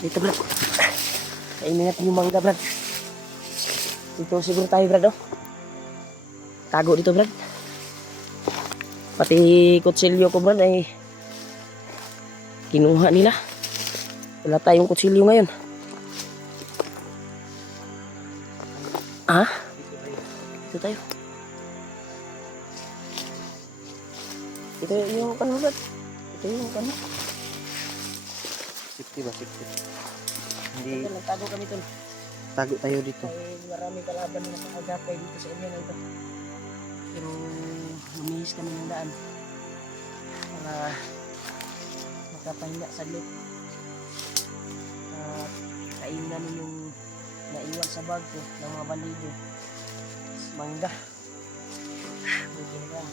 Dito, Brad. Kainin natin yung mangga, Brad. Dito siguro tayo, Brad, oh. Tago dito, Brad. Pati kutsilyo ko, Brad, ay kinuha nila. Wala tayong kutsilyo ngayon. Ah? Dito tayo. Ito yung kano, Brad. Ito yung kano. Safety ba? Safety. Hindi. Nagtago kami ito. Tago tayo dito. Ay, marami kalaban na nakagapay dito sa inyo na ito. Pero lumihis kami ng daan para makapahinga saglit. At kainin namin yung naiwan sa bag ko ng mga bandido. Mangga. Buti na yan.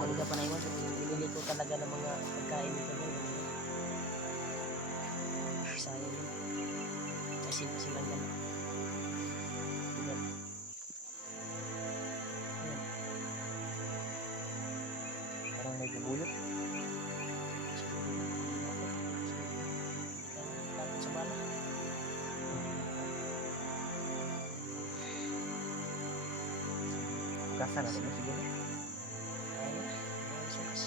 Mangga pa naiwan. Binili ko talaga ng mga pagkain nito. Sayang yun. Kasi lang yan. Ayan. Parang may bubulot. Tapos sa bala. Bukasan natin mo siguro. Kaya. Sukas.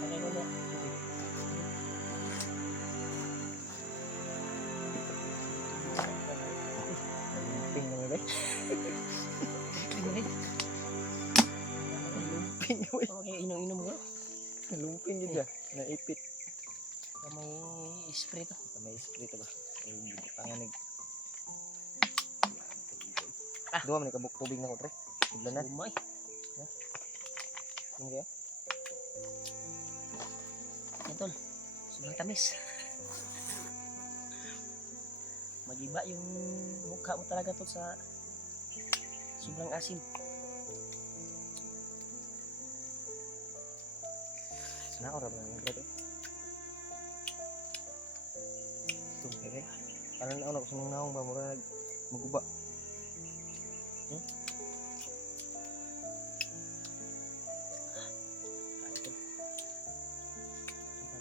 Lagay ko na. Lumping naman ba? Lumping naman. Okay, inom-inom mo. Lumping yun ba? Naipit. May spray to. May spray ba? Ay, panganig. Dua man kabuk tubig na ko, pre. Tublanan. Umay. Yung kaya? Yan tol. Sobrang tamis. Mag-iba yung mukha mo talaga tol sa sobrang asim. Naora ba yung bread? Ito, kaya. Parang nauna ko sa mga naong ba? Mura maguba.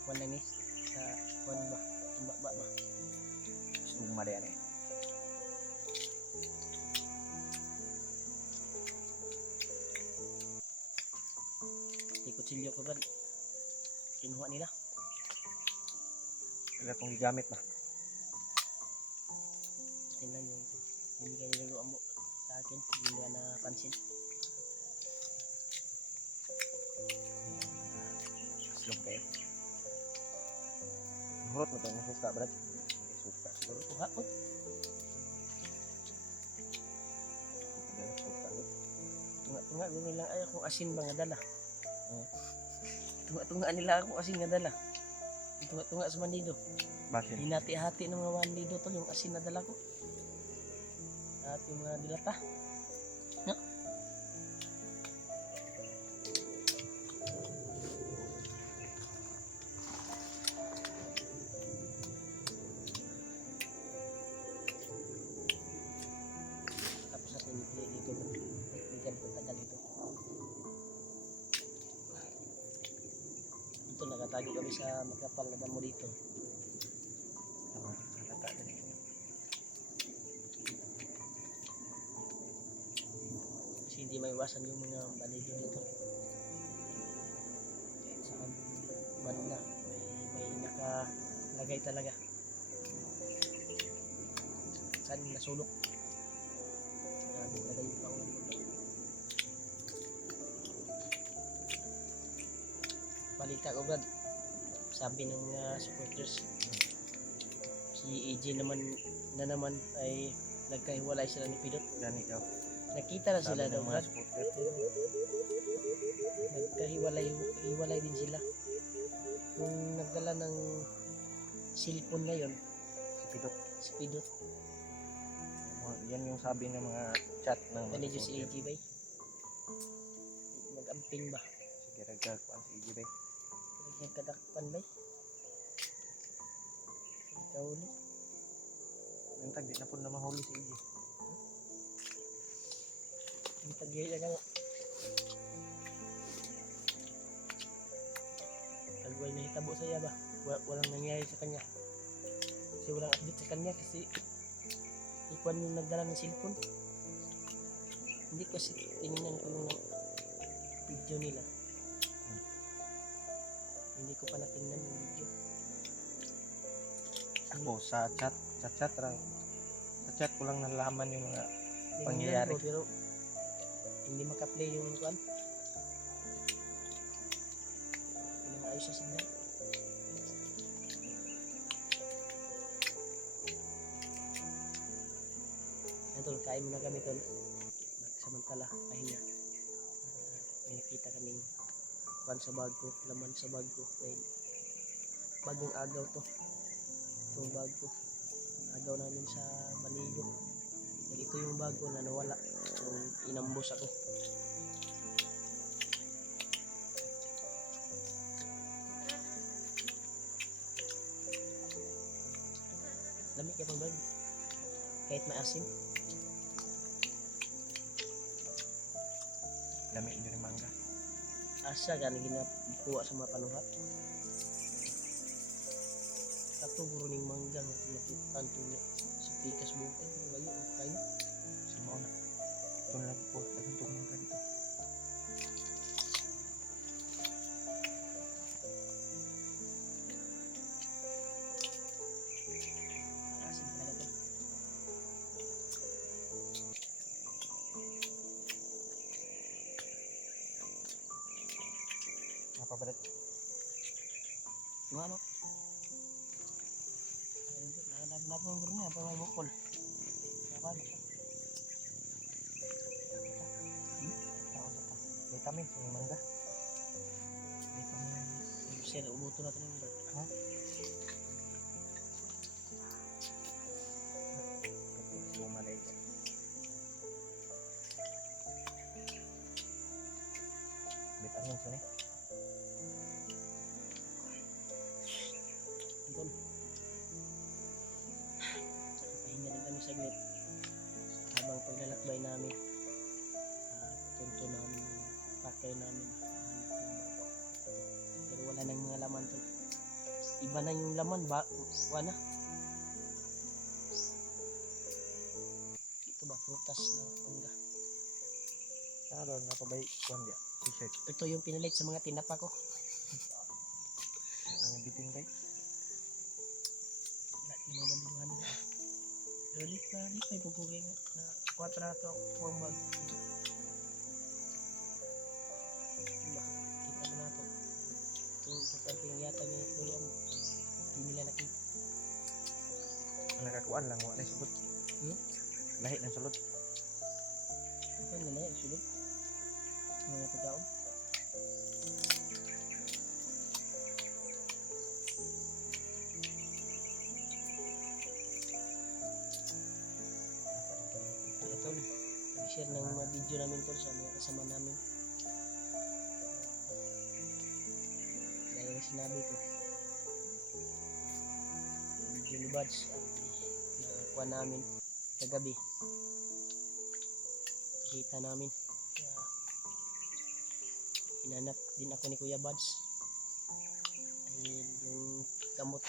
Kuan na ni sa kuan ba? Tumba ba? Suma na yan eh. Kutsilyo ko ba? Kinuha nila. Wala kong gigamit ba? Tingnan yung hindi ka nilaruan mo sa akin. Hindi ka napansin. Slog kayo. Hurot mo ito. Ang suka, brad. Suka. Siguro. Kuha po. Tunga-tunga. Gano'n lang ay akong asin ba nga dala. Tunga-tunga nila akong asin nga dala. Tunga-tunga sa bandido. Basin. Hinati-hati ng mga bandido tol yung asin na dala ko. At yung mga dilata. No? Tapos natin dito. Bigyan ko tagal ito. Ito nakatago kami sa magkapal na damo dito. Kasi hindi maiwasan yung mga bandido dito. Kahit saan banda may nakalagay talaga. Saan nasulok. Grabe talaga yung pangunan mo. Balita ko Brad, sabi ng supporters, si AJ naman ay nagkahiwalay sila ni Pidot. Yan ikaw. Nakita na sila daw Brad. supporter. Nagkahiwalay din sila. Kung nagdala ng cellphone ngayon, si Pidot. Yan yung sabi ng mga chat ng mga Medyo si AJ ba? Nag-amping ba? Sige, ragkakpan si AJ ba? Nagkadakpan ba? Ikaw ulit. Yung tag, di na po na mahuli si AJ. Ang tagyay na nga. Agway na hitabo sa iya ba? walang nangyari sa kanya. Kasi walang update sa kanya kasi ikuan yung nagdala ng cellphone. Hindi ko kasi tinignan ko yung video nila. Hindi ko pa natingnan yung video. Ako sa chat lang. Sa chat ko lang nalaman yung mga Tinignan pangyayari. ko, pero hindi makaplay yung kuan. Hindi maayos sa signal. Tol, kain muna kami tol. Magsamantala, pahinga. May nakita kaming kuan sa bag ko, laman sa bag ko. Dahil bagong agaw to. Itong bag ko. Agaw namin sa Balido. Dahil ito yung bag ko na nawala. Nung inambos ako. Lamig ka pang bag. Kahit maasim. Lami din mangga. Asa ka ginakuha sa mga panuhat. Kato guro ning mangga nga tinapukan tuli sa pikas bukid layo ang kayo. Simo na. Ito na lagi po. Dagan itong mangga dito. Asim talaga to. Napabalat. Yung ano? Nagpapang guro na, pa may bukol. Apa ba? Tao sa ta. Vitamins yung mangga. Vitamins. Sir, ubuto na ito ng bird. Ha? Lumalay. Vitamins yun eh. Anton. Pahinga din kami saglit. Habang paglalakbay namin. Tunto namin yung pakay namin. Hanap yung bago. Pero wala nang mga laman to. Iba na yung laman. Wala. Ito ba? Prutas na mangga. Ano doon napabay kuhan dia? T-shirt. Ito yung pinalit sa mga tinapa ko. Ang bitin bay. Lahat yung mga bandiluhan nila. Pero di pa ipupugay nga na 4 rato ako ang bag. Diba? Kita mo na ito. Itong importante yung yata ni Lolo mo. Hindi nila nakita. Ang nakakuan lang wala sulod. Lahi ng sulod. Ano nila yung sulod? Mga pagkaon. Para tol, i-share ng mga video namin tol sa mga kasama namin. Dahil nga sinabi ko, video ni Buds ang nakuha namin kagabi. Kita namin. Kaya, hinanap din ako ni Kuya Buds. Dahil yung gamot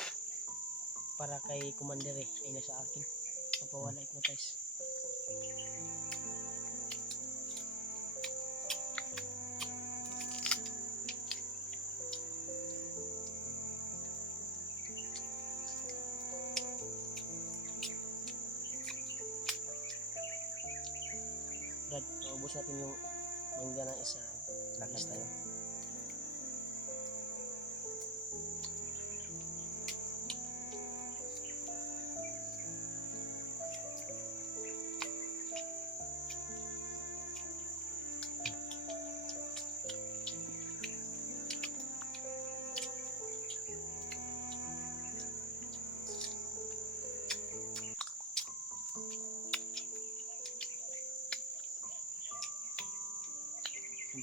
para kay Commander ay nasa akin. Papawala hypnotize. Brad, maubos natin yung mangga ng isa. Lakas tayo.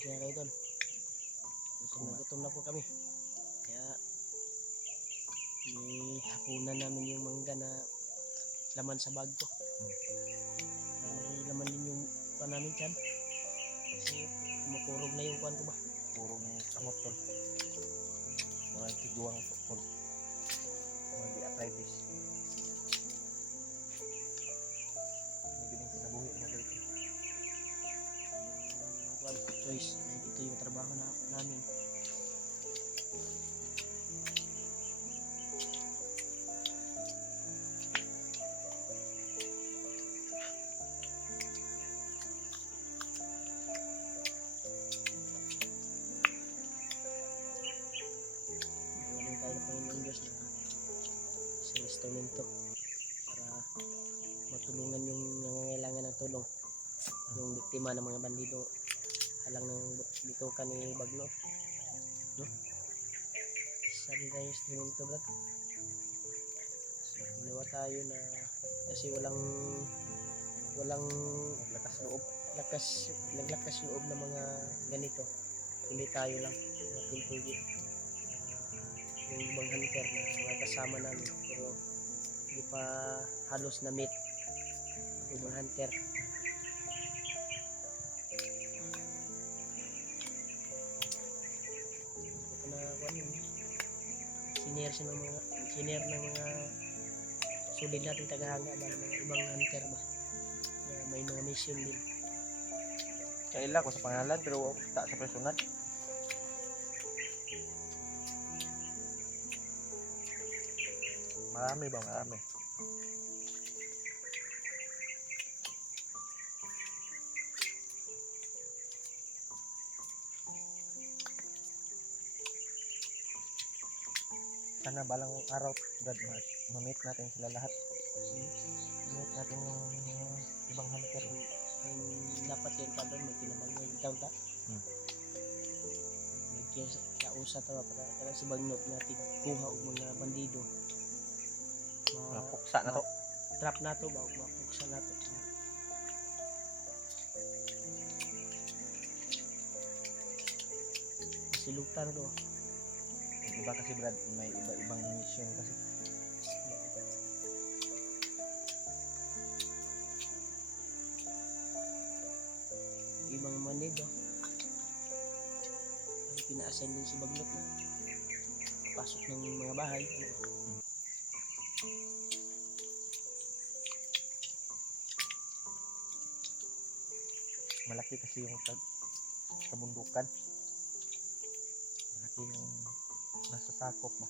Siya kayo tol. Gutom na po kami. Kaya hapunan namin yung mangga na laman sa bag ko. May laman din yung kuha namin dyan. Kasi kumukurog na yung kuhan ko ba. Purong kamot tol. Mga tiguang sukol. Mga di arthritis. Medyo din kinabuhi mga dito. One choice. Dahil ito yung trabaho namin. Galing tayo ng Panginoon Diyos na sa instrumento para matulungan yung nangangailangan ng tulong, yung biktima ng mga bandido halang ng bitukan ni Bagno, no? Sabi tayo instrumento, brad. Ginawa tayo na kasi walang Lakas loob. naglakas loob ng mga ganito, hindi tayo lang ating pugi. Yung ibang hunter na mga kasama namin pero hindi pa halos na meet yung ibang hunter. Ito na kuan yun, senior ng mga solid natin tagahanga ba ng mga ibang hunter ba na may mga mission din. Kaila ko sa pangalan pero tak sa personal. Marami ba? Marami. Sana balang araw, Brad, ma-meet natin sila lahat. Ma-meet natin yung ibang hunter. Ang dapat yun pa doon may tinabang niya ikaw ta. Nagkausa tawa para si Bagnot natin kuha og mga bandido. Mapuksa na to. Trap na to ba o mapuksa na to. Silutan to. Yung iba kasi, Brad, may iba-ibang mission kasi. Ibang bandido. Ay pina-assign din si Bagnot na pasok ng mga bahay. Malaki kasi yung kabundukan. Malaki yung nasa sakop ba.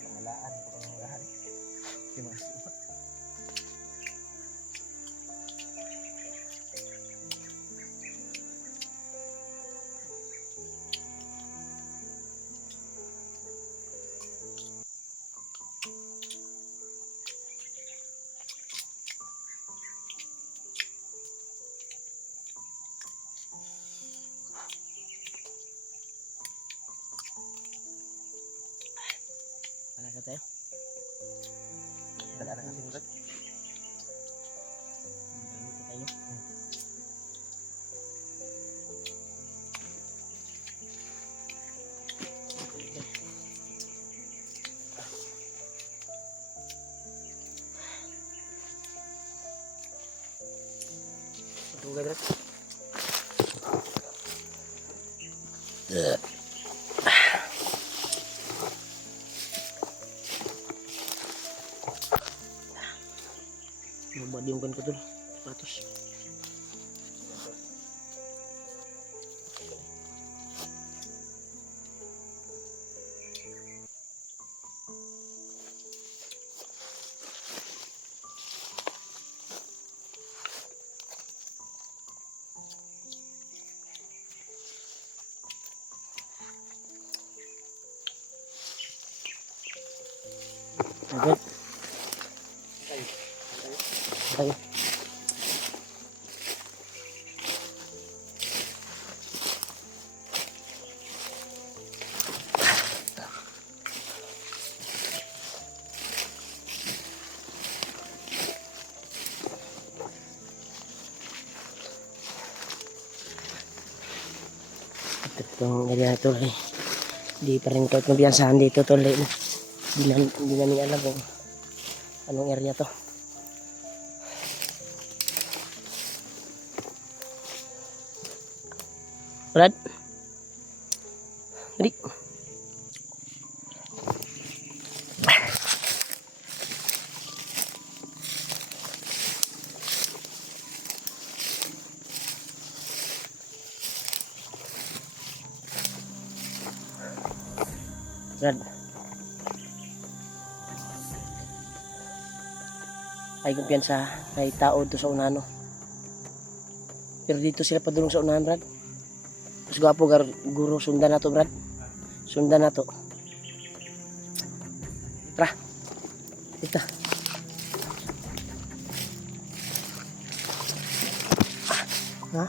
Pamalaan ko ang lahat. Mas. Wala ka tayo? Dala na kasi, Brad. Dami ko tayo. Tunggu Brad. Mabadiungkan ko dun, sapatos. Okay. Tayo. Itong area na ito ay di pa rin kahit mabiyansahan dito tol. Hindi namin alam kung anong area to. Brad? Dali. Brad. Ay kumpiyansa kay tao to sa unahan no. Pero dito sila padulong sa unahan, Brad. Mas gwapo guro, sundan na to, Brad. Sundan na to. Tara. Dito. Ha?